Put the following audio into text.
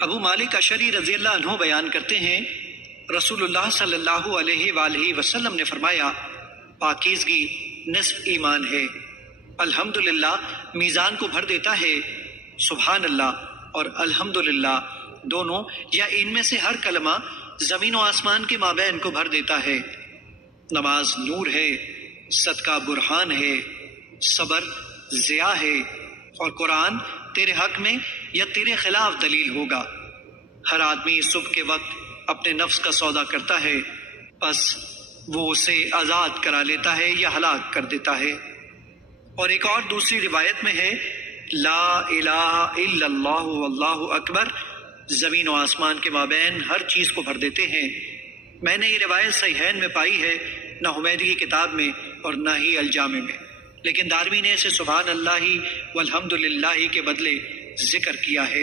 ابو مالک اشعری رضی اللہ عنہ بیان کرتے ہیں رسول اللہ صلی اللہ علیہ وآلہ وسلم نے فرمایا پاکیزگی نصف ایمان ہے۔ الحمدللہ میزان کو بھر دیتا ہے۔ سبحان اللہ اور الحمدللہ دونوں یا ان میں سے ہر کلمہ زمین و آسمان کے مابین کو بھر دیتا ہے۔ نماز نور ہے، صدقہ برہان ہے، صبر ضیاء ہے، اور قرآن تیرے حق میں یا تیرے خلاف دلیل ہوگا۔ ہر آدمی صبح کے وقت اپنے نفس کا سودا کرتا ہے، بس وہ اسے آزاد کرا لیتا ہے یا ہلاک کر دیتا ہے۔ اور ایک اور دوسری روایت میں ہے لا الہ الا اللہ واللہ اکبر زمین و آسمان کے مابین ہر چیز کو بھر دیتے ہیں۔ میں نے یہ روایت صحیحین میں پائی ہے، نہ حمیدی کی کتاب میں اور نہ ہی الجامع میں، لیکن دارمی نے اسے سبحان اللہ والحمدللہ کے بدلے ذکر کیا ہے۔